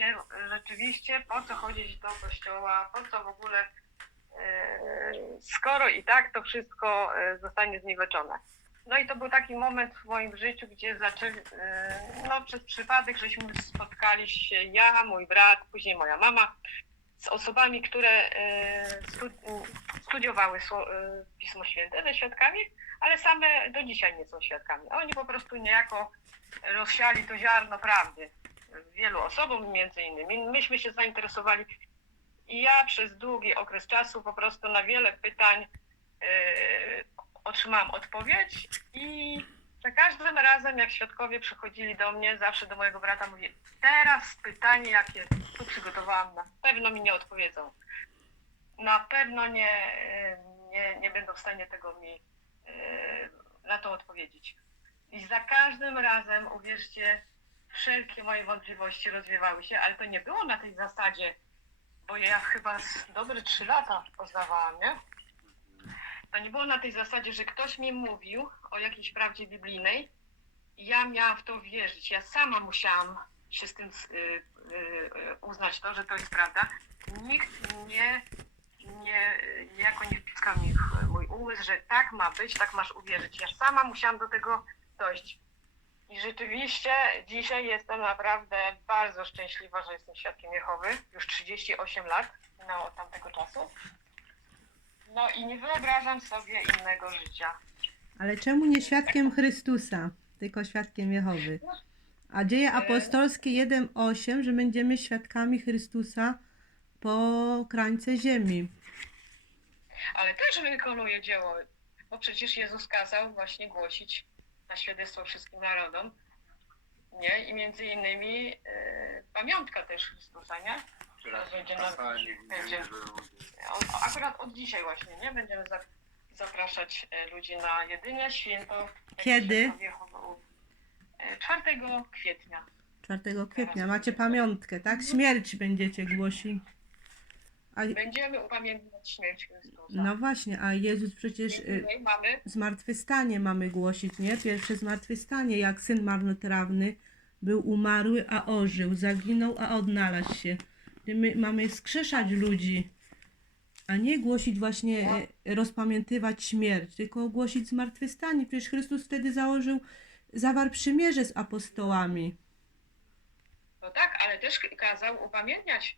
się rzeczywiście, po co chodzić do kościoła, po co w ogóle, e, skoro i tak to wszystko e, zostanie zniweczone. No i to był taki moment w moim życiu, gdzie zaczęli, e, no przez przypadek, żeśmy spotkali się ja, mój brat, później moja mama z osobami, które stu- studiowały Pismo Święte ze świadkami, ale same do dzisiaj nie są świadkami. Oni po prostu niejako rozsiali to ziarno prawdy wielu osobom między innymi. Myśmy się zainteresowali i ja przez długi okres czasu po prostu na wiele pytań e, otrzymałam odpowiedź i za każdym razem jak świadkowie przychodzili do mnie, zawsze do mojego brata mówię, teraz pytanie jakie tu przygotowałam, na pewno mi nie odpowiedzą. Na pewno nie, nie, nie będą w stanie tego mi e, na to odpowiedzieć. I za każdym razem, uwierzcie, wszelkie moje wątpliwości rozwiewały się, ale to nie było na tej zasadzie, bo ja chyba dobre trzy lata poznawałam, nie? To nie było na tej zasadzie, że ktoś mi mówił o jakiejś prawdzie biblijnej i ja miałam w to wierzyć. Ja sama musiałam się z tym y, y, uznać to, że to jest prawda. Nikt nie, nie niejako nie wpiskał mi w mój umysł, że tak ma być, tak masz uwierzyć. Ja sama musiałam do tego dojść. I rzeczywiście dzisiaj jestem naprawdę bardzo szczęśliwa, że jestem świadkiem Jehowy. Już 38 lat minęło od tamtego czasu. No i nie wyobrażam sobie innego życia. Ale czemu nie świadkiem Chrystusa, tylko świadkiem Jehowy? A dzieje apostolskie 1:8, że będziemy świadkami Chrystusa po krańce ziemi. Ale też wykonuję dzieło, bo przecież Jezus kazał właśnie głosić na świadectwo wszystkim narodom. Nie? I między innymi e, pamiątka też Chrystusa, nie? Która będzie na- będzie. Od, akurat od dzisiaj właśnie, nie? Będziemy za, zapraszać e, ludzi na jedynie święto. Kiedy? Święto Jehowy. E, 4 kwietnia. 4 kwietnia macie pamiątkę, tak? Śmierć będziecie głosić. A, Będziemy upamiętniać śmierć Chrystusa. no właśnie, a Jezus przecież y, mamy zmartwychwstanie mamy głosić, nie? Pierwsze zmartwychwstanie, jak syn marnotrawny był umarły, a ożył, zaginął, a odnalazł się. My mamy skrzeszać ludzi, a nie głosić właśnie, e, rozpamiętywać śmierć, tylko głosić zmartwychwstanie. Przecież Chrystus wtedy założył, zawarł przymierze z apostołami. No tak, ale też kazał upamiętniać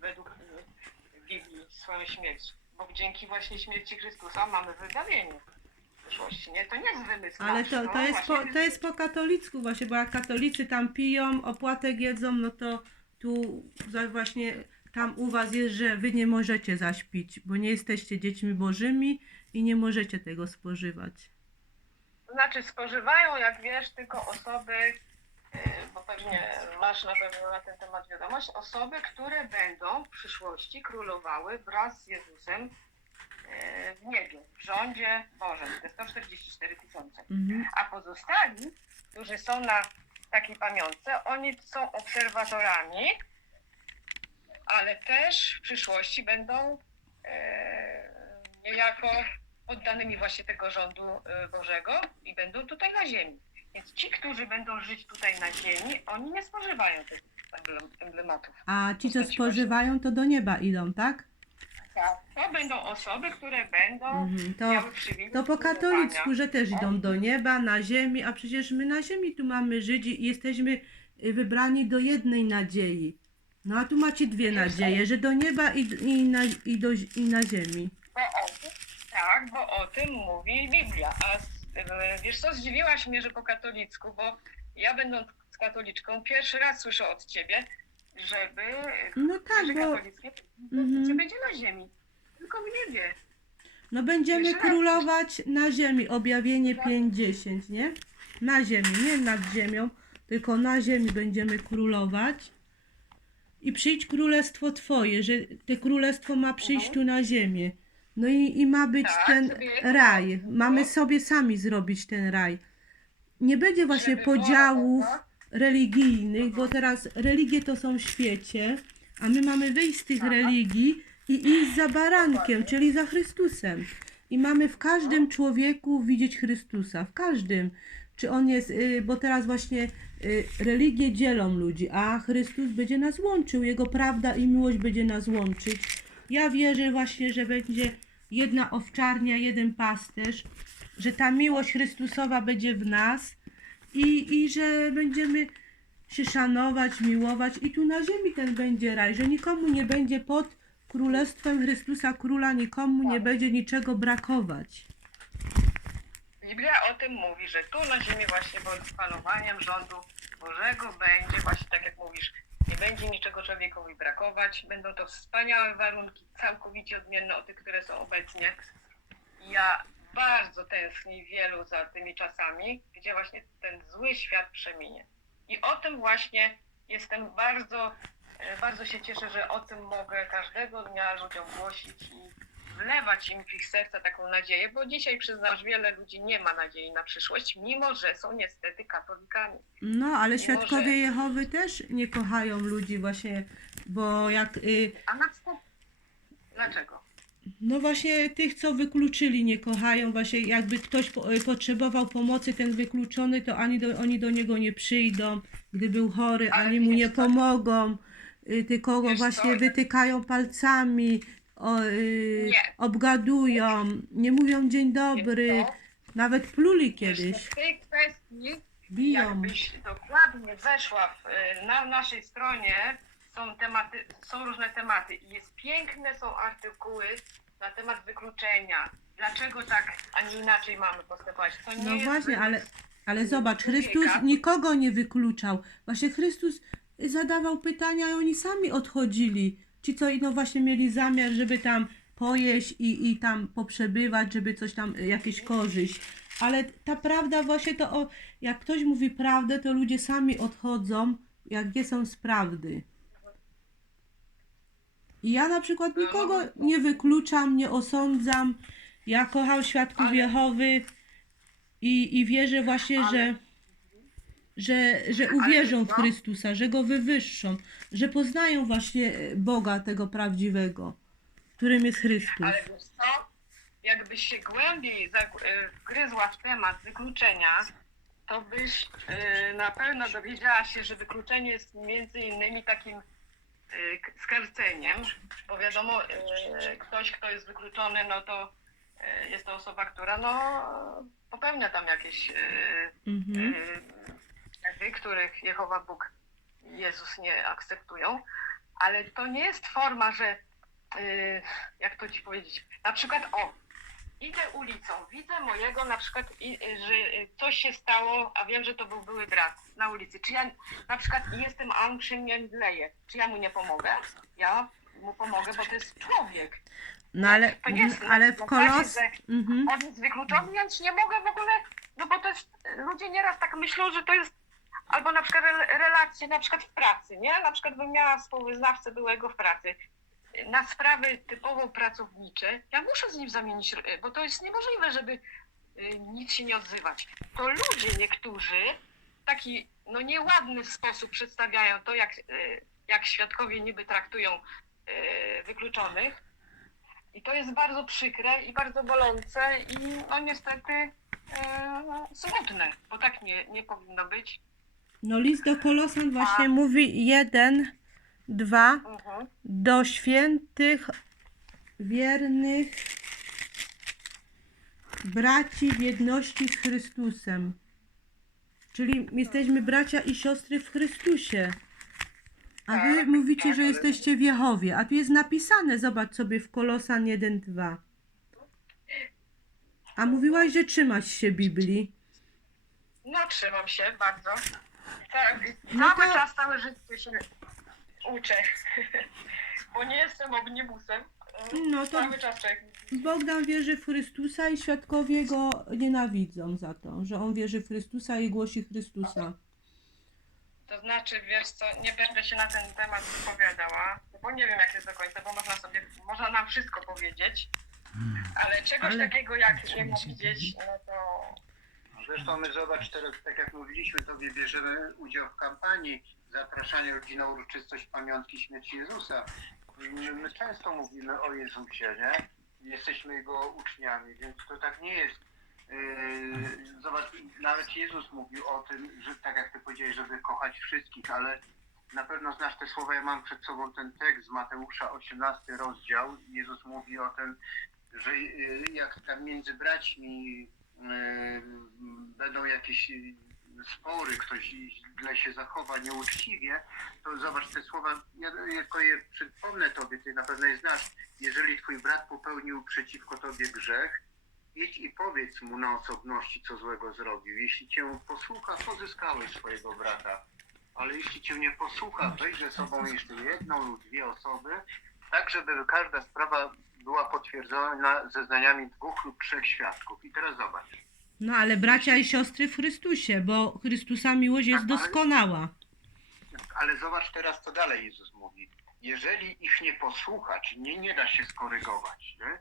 według y, Biblii swoją śmierć. Bo dzięki właśnie śmierci Chrystusa mamy wybawienie w przyszłości. Nie? To nie jest wymysł Ale nasz, to, no to, jest po, to jest po katolicku właśnie, bo jak katolicy tam piją, opłatek jedzą, no to tu właśnie tam u was jest, że wy nie możecie zaśpić, bo nie jesteście dziećmi bożymi i nie możecie tego spożywać. To znaczy spożywają, jak wiesz, tylko osoby, y, bo pewnie masz na pewno na ten temat wiadomość, osoby, które będą w przyszłości królowały wraz z Jezusem y, w niebie, w rządzie Bożym. Jest 144 tysiące. Mhm. A pozostali, którzy są na takiej pamiątce, oni są obserwatorami, ale też w przyszłości będą e, niejako poddanymi właśnie tego rządu Bożego i będą tutaj na ziemi. Więc ci, którzy będą żyć tutaj na ziemi, oni nie spożywają tych emblem- emblematów. A ci, co spożywają, to do nieba idą, tak? Tak. To będą osoby, które będą Mhm. To, miały przywilej to po katolicku, że też idą do nieba, na ziemi, a przecież my na ziemi tu mamy Żydzi i jesteśmy y, wybrani do jednej nadziei. No a tu macie dwie nadzieje, że do nieba i, i, na, i, do, i na ziemi. Bo o tak, bo o tym mówi Biblia. A wiesz co, zdziwiłaś mnie, że po katolicku, bo ja będąc katoliczką, pierwszy raz słyszę od ciebie, żeby No tak, że bo katolickie Mhm. życie będzie na ziemi. Tylko w niebie. no będziemy raz. królować na ziemi, objawienie 5.10, nie? Na ziemi, nie nad ziemią, tylko na ziemi będziemy królować. I przyjdź królestwo Twoje, że te królestwo ma przyjść Mhm. tu na ziemię. No i, i ma być Tak, ten je raj. Mamy sobie sami zrobić ten raj. Nie będzie właśnie Żeby podziałów mowa. religijnych, bo teraz religie to są w świecie, a my mamy wyjść z tych Aha. religii i iść za barankiem, czyli za Chrystusem. I mamy w każdym człowieku widzieć Chrystusa, w każdym. Czy on jest, y, bo teraz właśnie y, religie dzielą ludzi, a Chrystus będzie nas łączył. Jego prawda i miłość będzie nas łączyć. Ja wierzę właśnie, że będzie jedna owczarnia, jeden pasterz, że ta miłość Chrystusowa będzie w nas i, i że będziemy się szanować, miłować i tu na ziemi ten będzie raj, że nikomu nie będzie pod królestwem Chrystusa Króla, nikomu nie będzie niczego brakować. Biblia o tym mówi, że tu na ziemi właśnie pod panowaniem rządu Bożego będzie właśnie tak jak mówisz, nie będzie niczego człowiekowi brakować, będą to wspaniałe warunki, całkowicie odmienne od tych, które są obecnie. Ja bardzo tęsknię wielu za tymi czasami, gdzie właśnie ten zły świat przeminie. I o tym właśnie jestem bardzo, e, bardzo się cieszę, że o tym mogę każdego dnia ludziom głosić i wlewać im w ich serca taką nadzieję, bo dzisiaj przyznam, że wiele ludzi nie ma nadziei na przyszłość, mimo że są niestety katolikami. No, ale Mimo, świadkowie że- Jehowy też nie kochają ludzi właśnie, bo jak, y, A na co? Dlaczego? no właśnie tych, co wykluczyli, nie kochają, właśnie jakby ktoś po, y, potrzebował pomocy, ten wykluczony, to ani do, oni do niego nie przyjdą, gdy był chory, Ale ani mu nie pomogą, y, tylko go właśnie co? wytykają palcami, o, y, Nie. obgadują, nie mówią dzień dobry, nawet pluli kiedyś, W tej kwestii biją. Jakbyś dokładnie weszła w, y, na naszej stronie, są, tematy, są różne tematy i jest piękne są artykuły na temat wykluczenia. Dlaczego tak, a nie inaczej mamy postępować? To nie No jest właśnie, ale, ale zobacz, człowieka. Chrystus nikogo nie wykluczał. Właśnie Chrystus zadawał pytania i oni sami odchodzili. Ci, co no właśnie mieli zamiar, żeby tam pojeść i, i tam poprzebywać, żeby coś tam, y, jakieś korzyść. Ale ta prawda właśnie to, o, jak ktoś mówi prawdę, to ludzie sami odchodzą, jak nie są z prawdy. I ja na przykład nikogo nie wykluczam, nie osądzam. Ja kocham świadków Jehowy i, i wierzę właśnie, że, że, że uwierzą w? Chrystusa, że go wywyższą, że poznają właśnie Boga tego prawdziwego, którym jest Chrystus. Ale wiesz co? Jakbyś się głębiej y, wgryzła w temat wykluczenia, to byś y, na pewno dowiedziała się, że wykluczenie jest między innymi takim skarceniem, bo wiadomo, ktoś, kto jest wykluczony, no to jest to osoba, która no, popełnia tam jakieś Mhm. Grzechy, których Jehowa Bóg Jezus nie akceptują, ale to nie jest forma, że y, jak to ci powiedzieć, na przykład o, idę ulicą, widzę mojego na przykład, że coś się stało, a wiem, że to był były brat na ulicy, czy ja na przykład jestem, a on przy mnie mdleje, czy ja mu nie pomogę? Ja mu pomogę, bo to jest człowiek. No ale, To nie jest ale w kolos... że Mhm. on jest wykluczony, więc nie mogę w ogóle, no bo to jest, ludzie nieraz tak myślą, że to jest, albo na przykład re- relacje na przykład w pracy, nie? Na przykład bym miała współwyznawcę byłego w pracy. Na sprawy typowo pracownicze, ja muszę z nim zamienić, bo to jest niemożliwe, żeby y, nic się nie odzywać. To ludzie niektórzy w taki no nieładny sposób przedstawiają to, jak, y, jak świadkowie niby traktują y, wykluczonych, i to jest bardzo przykre i bardzo bolące i no niestety e, smutne, bo tak nie, nie powinno być. No list do Kolosan właśnie mówi jeden, dwa, Mhm. do świętych, wiernych braci w jedności z Chrystusem. Czyli jesteśmy bracia i siostry w Chrystusie. A wy Tak, mówicie, tak, że ale- jesteście w Jehowie. A tu jest napisane, zobacz sobie w Kolosan 1-2. A mówiłaś, że trzymasz się Biblii. No trzymam się bardzo. Ca- No cały to- czas, całe życie się uczę, bo nie jestem omnibusem. No to Cały czas człowiek Bogdan wierzy w Chrystusa i świadkowie go nienawidzą za to, że on wierzy w Chrystusa i głosi Chrystusa. To znaczy, wiesz co, nie będę się na ten temat wypowiadała, bo nie wiem jak jest do końca, bo można sobie, można nam wszystko powiedzieć, ale czegoś Ale- takiego jak nienawidzieć, no to Zresztą my zobacz teraz, tak jak mówiliśmy, tobie bierzemy udział w kampanii zapraszania ludzi na uroczystość pamiątki śmierci Jezusa. My, często mówimy o Jezusie, nie? Jesteśmy Jego uczniami, więc to tak nie jest Yy, Zobacz, nawet Jezus mówił o tym, że tak jak ty powiedziałeś, żeby kochać wszystkich, ale na pewno znasz te słowa, ja mam przed sobą ten tekst z Mateusza 18 rozdział. Jezus mówi o tym, że yy, jak tam między braćmi będą jakieś spory, ktoś źle się zachowa nieuczciwie, to zobacz te słowa, ja tylko je przypomnę tobie, ty na pewno je znasz. Jeżeli twój brat popełnił przeciwko tobie grzech, idź i powiedz mu na osobności, co złego zrobił. Jeśli cię posłucha, pozyskałeś swojego brata. Ale jeśli cię nie posłucha, weź ze sobą jeszcze jedną lub dwie osoby, tak żeby każda sprawa była potwierdzona zeznaniami dwóch lub trzech świadków. I teraz zobacz. No ale bracia i siostry w Chrystusie, bo Chrystusa miłość jest Tak, ale- doskonała. Ale zobacz teraz, co dalej Jezus mówi. Jeżeli ich nie posłucha, czyli nie, nie da się skorygować, nie,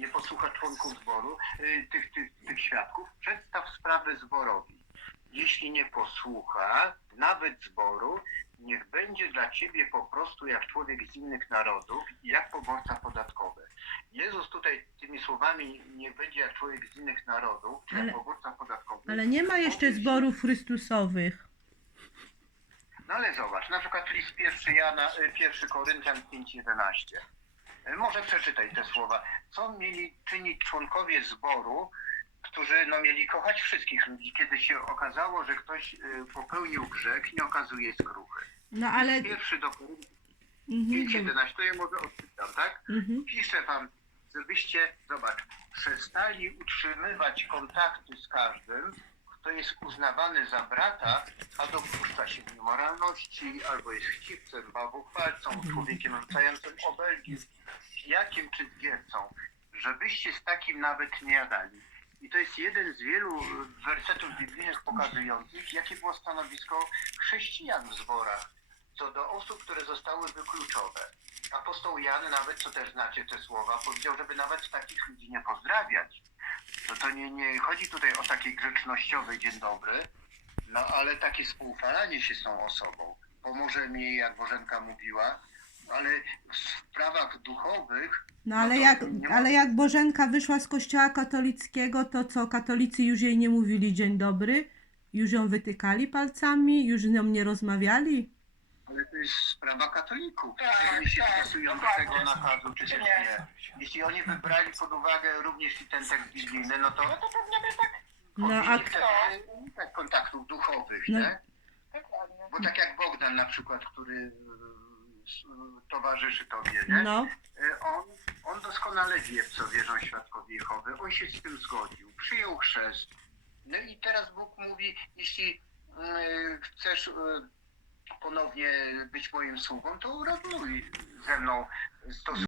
nie posłucha członków zboru, y, tych, tych, tych świadków, przedstaw sprawę zborowi. Jeśli nie posłucha, nawet zboru, niech będzie dla ciebie po prostu jak człowiek z innych narodów, i jak poborca podatkowy. Jezus tutaj tymi słowami niech będzie jak człowiek z innych narodów, czy Ale- jak poborca podatkowy. Ale nie ma jeszcze zborów Chrystusowych. No ale zobacz, na przykład list pierwszy Jana, y, pierwszy Koryntian 5:11. Y, Może przeczytaj te słowa. Co mieli czynić członkowie zboru, którzy no, mieli kochać wszystkich ludzi, kiedy się okazało, że ktoś y, popełnił grzech, nie okazuje skruchy. No ale... Pierwszy do Koryntian Mhm, 5:11, to ja może odczytam, tak? mhm. Piszę wam, żebyście, zobacz, przestali utrzymywać kontakty z każdym, kto jest uznawany za brata, a dopuszcza się niemoralności, albo jest chciwcem, bałwochwalcą, człowiekiem rzucającym obelgi, jakim czy zwiercą, żebyście z takim nawet nie jadali. I to jest jeden z wielu e, wersetów biblijnych pokazujących, jakie było stanowisko chrześcijan w zborach co do osób, które zostały wykluczone. Apostoł Jan nawet, co też znacie te słowa, powiedział, żeby nawet takich ludzi nie pozdrawiać. No to nie, nie chodzi tutaj o takie grzecznościowe dzień dobry, no ale takie współfalanie się z tą osobą. Pomoże mi, jak Bożenka mówiła, ale w sprawach duchowych No No ale to jak, ale jak Bożenka wyszła z kościoła katolickiego, to co, katolicy już jej nie mówili dzień dobry? Już ją wytykali palcami? Już z nią nie rozmawiali? Ale to jest sprawa katolików. Tak, oni się tak, stosują do dokładnie. tego nakazu, czy też Nie. nie. Jeśli oni wybrali pod uwagę również i ten tekst biblijny, no to, no to pewnie by tak No, a- unikać kontaktów duchowych, No. nie? Dokładnie. Bo tak jak Bogdan na przykład, który towarzyszy tobie, nie? No. Y, On, on doskonale wie, w co wierzą świadkowie Jehowy. On się z tym zgodził. Przyjął chrzest. No i teraz Bóg mówi, jeśli y, chcesz y, ponownie być moim sługą, to ureguluj ze mną stosunek.